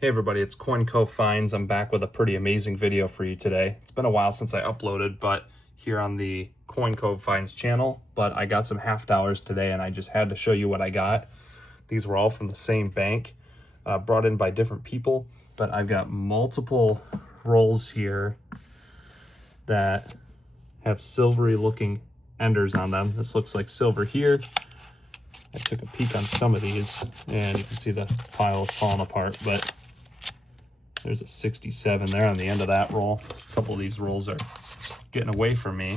Hey everybody, it's Coin Cove Finds. I'm back with a pretty amazing video for you today. It's been a while since I uploaded, but here on the Coin Cove Finds channel, but I got some half dollars today and I just had to show you what I got. These were all from the same bank, brought in by different people, but I've got multiple rolls here that have silvery looking enders on them. This looks like silver here. I took a peek on some of these and you can see the pile is falling apart, but there's a 67 there on the end of that roll. A couple of these rolls are getting away from me,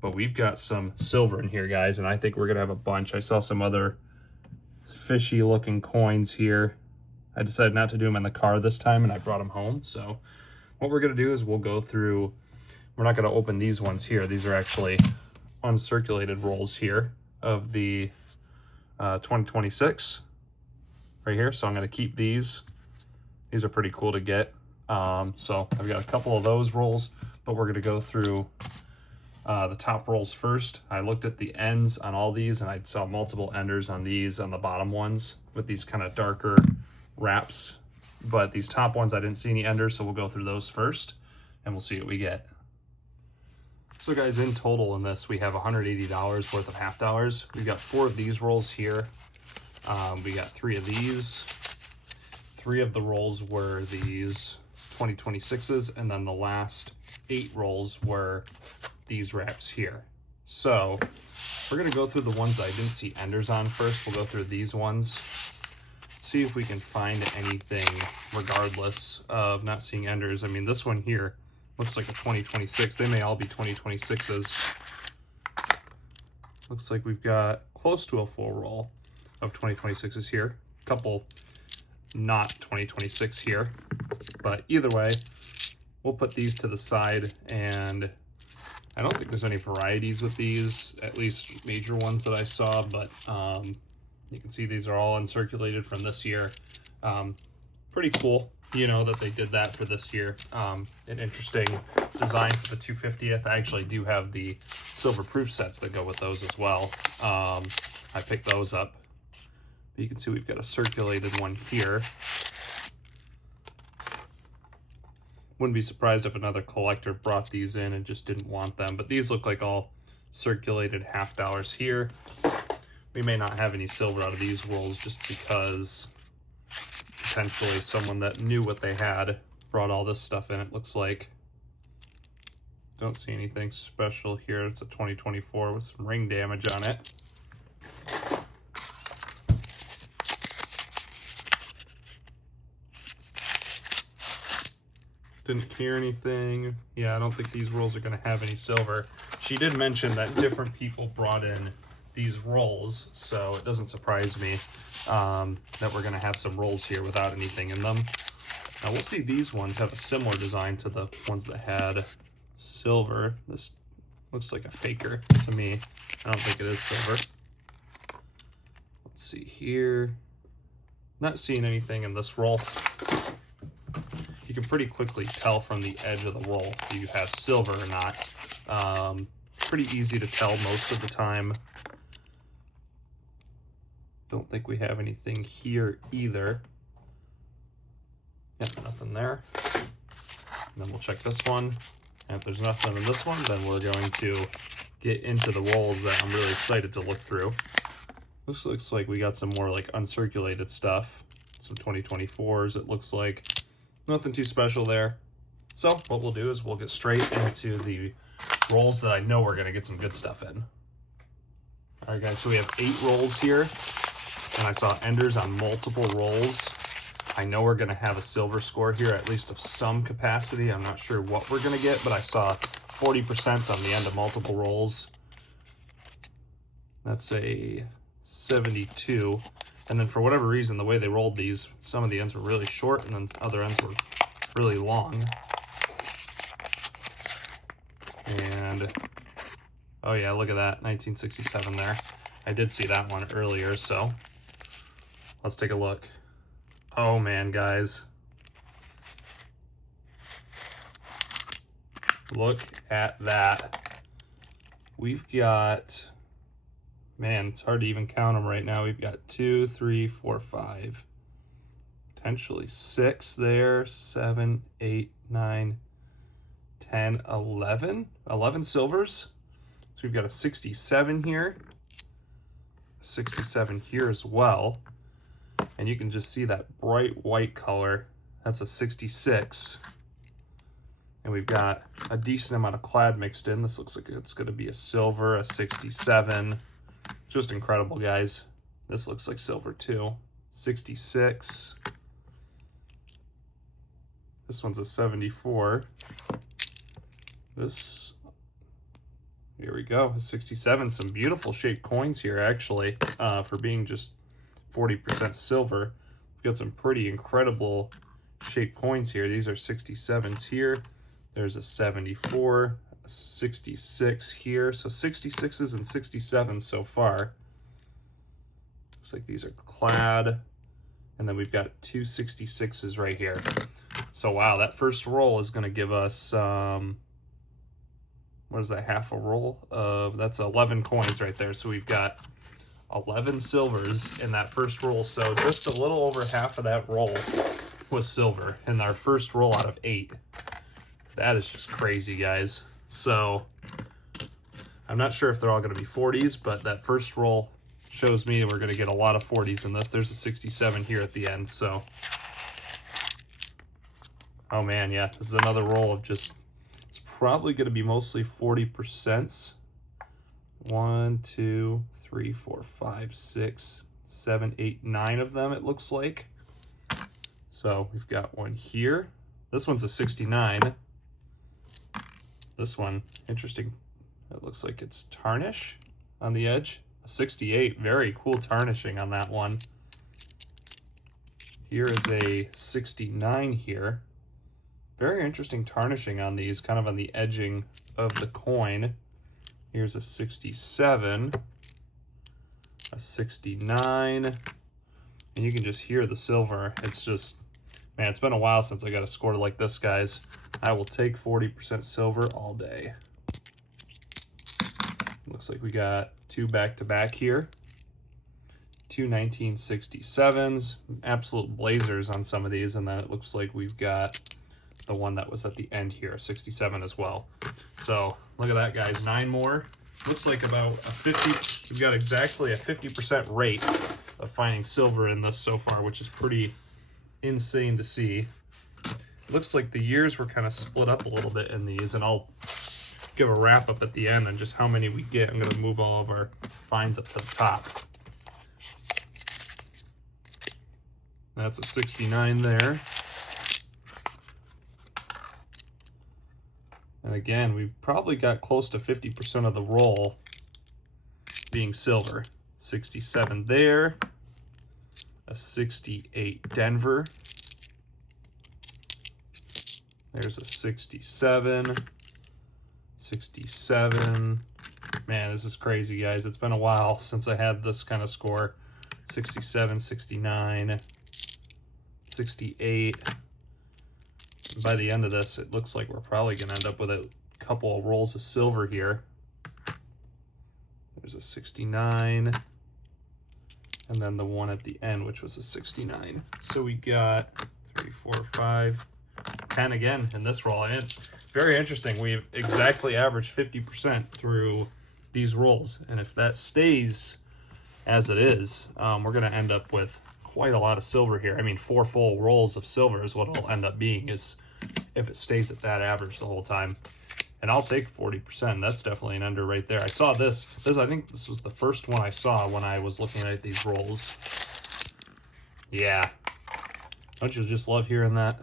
but we've got some silver in here, guys, and I think we're gonna have a bunch. I saw some other fishy looking coins here. I decided not to do them in the car this time and I brought them home. So what we're gonna do is we'll go through, we're not gonna open these ones here. These are actually uncirculated rolls here of the 2026 right here. So I'm gonna keep these. These are pretty cool to get. So I've got a couple of those rolls, but we're gonna go through the top rolls first. I looked at the ends on all these and I saw multiple enders on these, on the bottom ones with these kind of darker wraps. But these top ones, I didn't see any enders, so we'll go through those first and we'll see what we get. So guys, in total in this, we have $180 worth of half dollars. We've got 4 of these rolls here. We got 3 of these. 3 of the rolls were these 2026s, and then the last 8 rolls were these wraps here. So we're gonna go through the ones that I didn't see enders on first. We'll go through these ones, see if we can find anything regardless of not seeing enders. I mean, this one here looks like a 2026. They may all be 2026s. Looks like we've got close to a full roll of 2026s here. A couple not 2026 here, but either way, we'll put these to the side. And I don't think there's any varieties with these, at least major ones that I saw, but you can see these are all uncirculated from this year. Pretty cool, you know, that they did that for this year. An interesting design for the 250th. I actually do have the silver proof sets that go with those as well. I picked those up. You can see we've got a circulated one here. Wouldn't be surprised if another collector brought these in and just didn't want them, but these look like all circulated half dollars here. We may not have any silver out of these rolls just because potentially someone that knew what they had brought all this stuff in, it looks like. Don't see anything special here. It's a 2024 with some ring damage on it. Didn't hear anything. Yeah, I don't think these rolls are gonna have any silver. She did mention that different people brought in these rolls, so it doesn't surprise me that we're gonna have some rolls here without anything in them. Now we'll see these ones have a similar design to the ones that had silver. This looks like a faker to me. I don't think it is silver. Let's see here. Not seeing anything in this roll. You can pretty quickly tell from the edge of the roll if you have silver or not. Pretty easy to tell most of the time. Don't think we have anything here either. Yep, nothing there. And then we'll check this one. And if there's nothing in this one, then we're going to get into the rolls that I'm really excited to look through. This looks like we got some more like uncirculated stuff. Some 2024s, it looks like. Nothing too special there. So what we'll do is we'll get straight into the rolls that I know we're gonna get some good stuff in. All right, guys, so we have 8 rolls here, and I saw enders on multiple rolls. I know we're gonna have a silver score here, at least of some capacity. I'm not sure what we're gonna get, but I saw 40% on the end of multiple rolls. That's a 72. And then for whatever reason, the way they rolled these, some of the ends were really short and then other ends were really long. And, oh yeah, look at that, 1967 there. I did see that one earlier, so let's take a look. Oh man, guys. Look at that. We've got, man, it's hard to even count them right now. We've got 2, 3, 4, 5, potentially 6 there, 7, 8, 9, 10, 11. 11 silvers. So we've got a 67 here, 67 here as well. And you can just see that bright white color. That's a 66. And we've got a decent amount of clad mixed in. This looks like it's going to be a silver, a 67. Just incredible, guys. This looks like silver too. 66. This one's a 74. This, here we go, a 67. Some beautiful shaped coins here, actually, for being just 40% silver. We've got some pretty incredible shaped coins here. These are 67s here. There's a 74, a 66 here. So 66s and 67s so far. Looks like these are clad. And then we've got two 66s right here. So wow, that first roll is going to give us, what is that, half a roll? That's 11 coins right there. So we've got 11 silvers in that first roll. So just a little over half of that roll was silver in our first roll out of 8. That is just crazy, guys. So I'm not sure if they're all going to be 40s, but that first roll shows me we're going to get a lot of 40s in this. There's a 67 here at the end. So, oh man, yeah, this is another roll of just, it's probably going to be mostly 40%. 1, 2, 3, 4, 5, 6, 7, 8, 9 of them, it looks like. So we've got one here. This one's a 69. This one, interesting. It looks like it's tarnish on the edge. A 68, very cool tarnishing on that one. Here is a 69 here. Very interesting tarnishing on these, kind of on the edging of the coin. Here's a 67, a 69, and you can just hear the silver. It's just, man, it's been a while since I got a score like this, guys. I will take 40% silver all day. Looks like we got two back-to-back here. Two 1967s, absolute blazers on some of these, and then it looks like we've got the one that was at the end here, 67 as well. So look at that, guys, 9 more. Looks like about a 50, we've got exactly a 50% rate of finding silver in this so far, which is pretty insane to see. It looks like the years were kind of split up a little bit in these, and I'll give a wrap up at the end on just how many we get. I'm going to move all of our finds up to the top. That's a 69 there. And again, we've probably got close to 50% of the roll being silver. 67 there. A 68 Denver. There's a 67. 67. Man, this is crazy, guys. It's been a while since I had this kind of score. 67, 69, 68. By the end of this, it looks like we're probably going to end up with a couple of rolls of silver here. There's a 69, and then the one at the end, which was a 69. So we got 3, 4, 5, 10 again in this roll. And it's very interesting. We've exactly averaged 50% through these rolls. And if that stays as it is, we're going to end up with quite a lot of silver here. I mean, 4 full rolls of silver is what it'll end up being, is if it stays at that average the whole time. And I'll take 40%. That's definitely an under right there. I saw this. I think this was the first one I saw when I was looking at these rolls. Yeah. Don't you just love hearing that?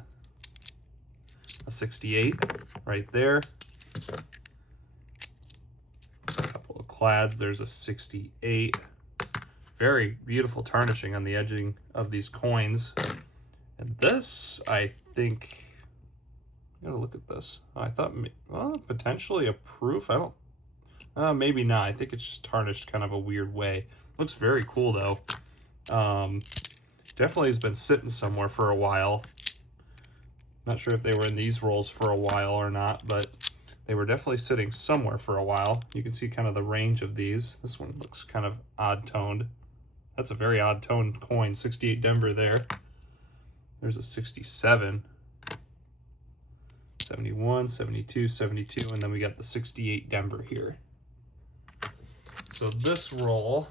A 68 right there. A couple of clads. There's a 68. Very beautiful tarnishing on the edging of these coins. And this, I think, I gotta look at this. I thought, well, potentially a proof. I don't, maybe not. I think it's just tarnished kind of a weird way. Looks very cool though. Definitely has been sitting somewhere for a while. Not sure if they were in these rolls for a while or not, but they were definitely sitting somewhere for a while. You can see kind of the range of these. This one looks kind of odd toned. That's a very odd toned coin. 68 Denver there. There's a 67, 71, 72, 72, and then we got the 68 Denver here. So this roll,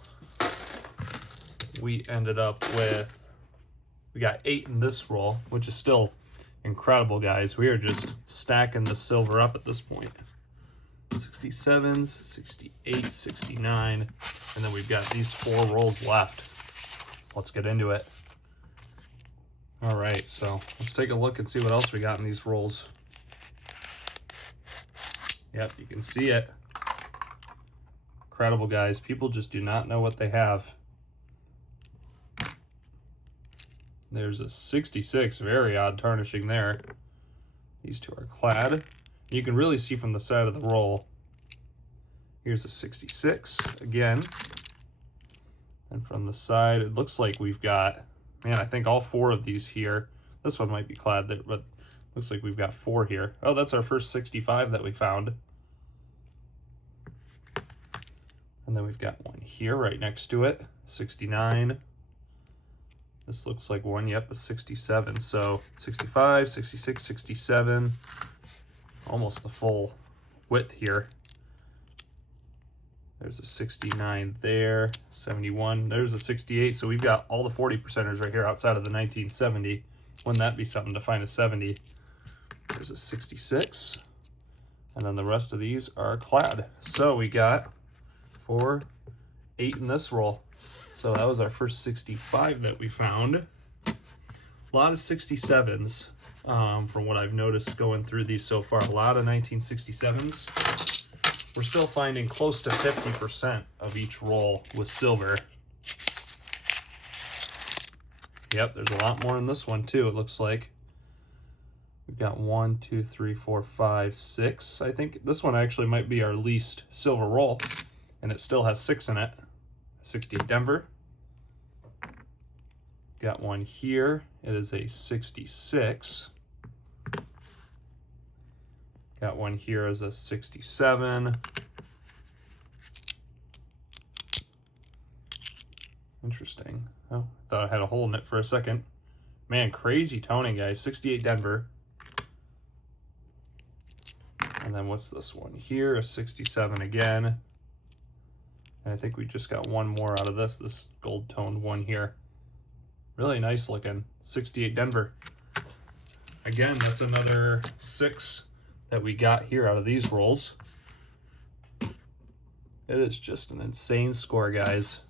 we ended up with, we got 8 in this roll, which is still incredible, guys. We are just stacking the silver up at this point. 67s, 68, 69, and then we've got these 4 rolls left. Let's get into it. All right, so let's take a look and see what else we got in these rolls. Yep, you can see it. Incredible, guys. People just do not know what they have. There's a 66, very odd tarnishing there. These two are clad. You can really see from the side of the roll. Here's a 66 again. And from the side, it looks like we've got, man, I think all 4 of these here. This one might be clad there, but looks like we've got 4 here. Oh, that's our first 65 that we found. And then we've got one here right next to it, 69. This looks like one, yep, a 67. So 65, 66, 67, almost the full width here. There's a 69 there, 71. There's a 68. So we've got all the 40%ers right here outside of the 1970. Wouldn't that be something to find a 70? There's a 66. And then the rest of these are clad. So we got 4, 8 in this roll. So that was our first 65 that we found. A lot of 67s from what I've noticed going through these so far. A lot of 1967s. We're still finding close to 50% of each roll with silver. Yep, there's a lot more in this one too, it looks like. We've got 1, 2, 3, 4, 5, 6. I think this one actually might be our least silver roll, and it still has 6 in it. 68 Denver. Got one here. It is a 66. Got one here as a 67. Interesting. Oh, thought I had a hole in it for a second. Man, crazy toning, guys. 68 Denver. And then what's this one here? A 67 again. And I think we just got one more out of this gold toned one here. Really nice looking. 68 Denver. Again, that's another 6 that we got here out of these rolls. It is just an insane score, guys.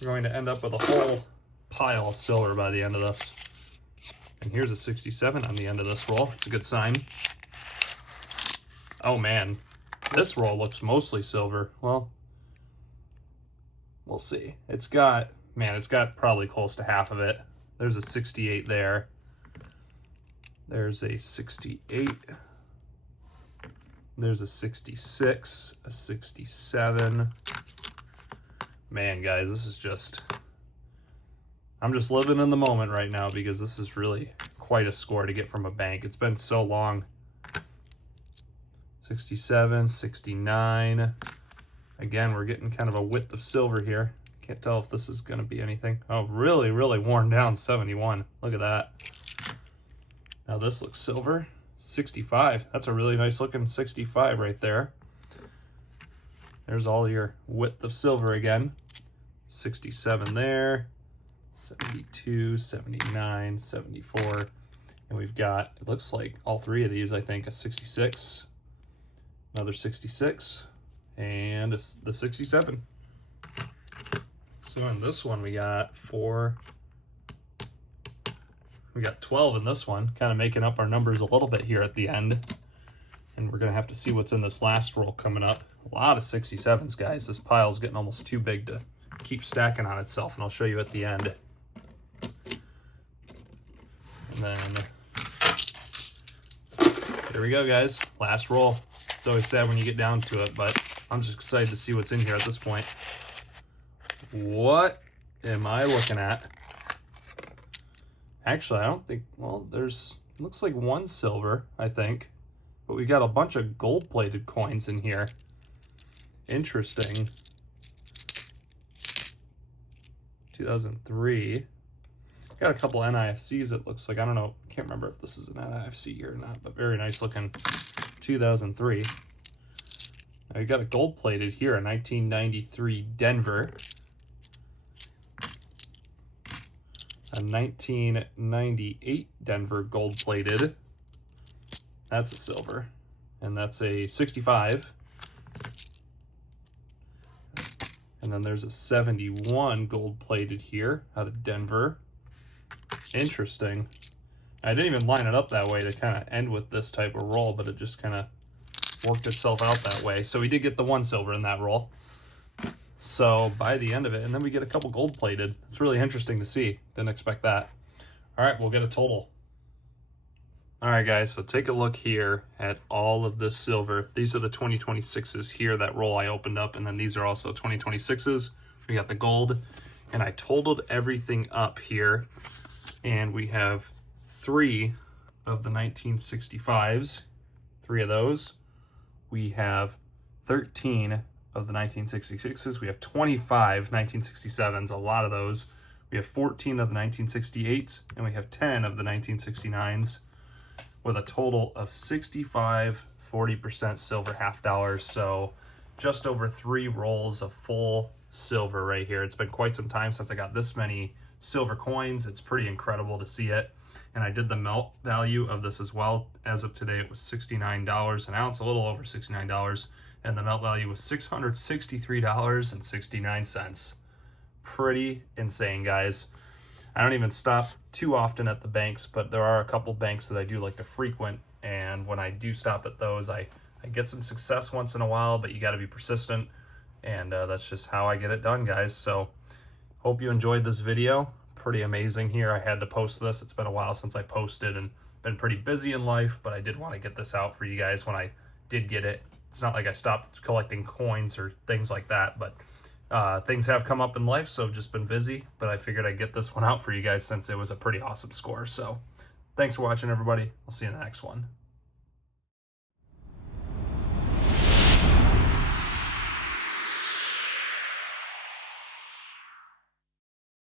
We're going to end up with a whole pile of silver by the end of this. And here's a 67 on the end of this roll. It's a good sign. Oh man, this roll looks mostly silver. Well, we'll see. It's got probably close to half of it. There's a 68 there. There's a 68. There's a 66, a 67. Man, guys, this is just, I'm just living in the moment right now because this is really quite a score to get from a bank. It's been so long. 67, 69. Again, we're getting kind of a width of silver here. Can't tell if this is going to be anything. Oh, really, really worn down 71. Look at that. Now this looks silver. 65. That's a really nice looking 65 right there. There's all your width of silver again. 67 there. 72, 79, 74. And we've got, it looks like all 3 of these, I think, a 66, another 66, and the 67. So in this one, we got 12 in this one, kind of making up our numbers a little bit here at the end. And we're going to have to see what's in this last roll coming up. A lot of 67s, guys. This pile's getting almost too big to keep stacking on itself, and I'll show you at the end. And then, there we go, guys. Last roll. It's always sad when you get down to it, but I'm just excited to see what's in here at this point. What am I looking at? Actually, I don't think, well, looks like one silver, I think. But we got a bunch of gold-plated coins in here. Interesting. 2003. Got a couple NIFCs, it looks like. I don't know, can't remember if this is an NIFC here or not, but very nice looking 2003. Now you got a gold plated here, a 1993 Denver. A 1998 Denver gold plated. That's a silver. And that's a 65. And then there's a 71 gold plated here out of Denver. Interesting. I didn't even line it up that way to kind of end with this type of roll, but it just kind of worked itself out that way. So we did get the one silver in that roll. So by the end of it, and then we get a couple gold plated. It's really interesting to see. Didn't expect that. All right, we'll get a total. All right, guys, so take a look here at all of this silver. These are the 2026s here, that roll I opened up, and then these are also 2026s. We got the gold, and I totaled everything up here, and we have 3 of the 1965s, 3 of those. We have 13 of the 1966s. We have 25 1967s, a lot of those. We have 14 of the 1968s, and we have 10 of the 1969s, with a total of 65 40% silver half dollars. So just over 3 rolls of full silver right here. It's been quite some time since I got this many silver coins. It's pretty incredible to see it. And I did the melt value of this as well. As of today, it was $69 an ounce, a little over $69. And the melt value was $663.69. Pretty insane, guys. I don't even stop too often at the banks, but there are a couple banks that I do like to frequent. And when I do stop at those, I get some success once in a while, but you got to be persistent. And that's just how I get it done, guys. So hope you enjoyed this video. Pretty amazing here. I had to post this. It's been a while since I posted and been pretty busy in life, but I did want to get this out for you guys when I did get it. It's not like I stopped collecting coins or things like that, but things have come up in life, so I've just been busy, but I figured I'd get this one out for you guys since it was a pretty awesome score. So thanks for watching, everybody. I'll see you in the next one.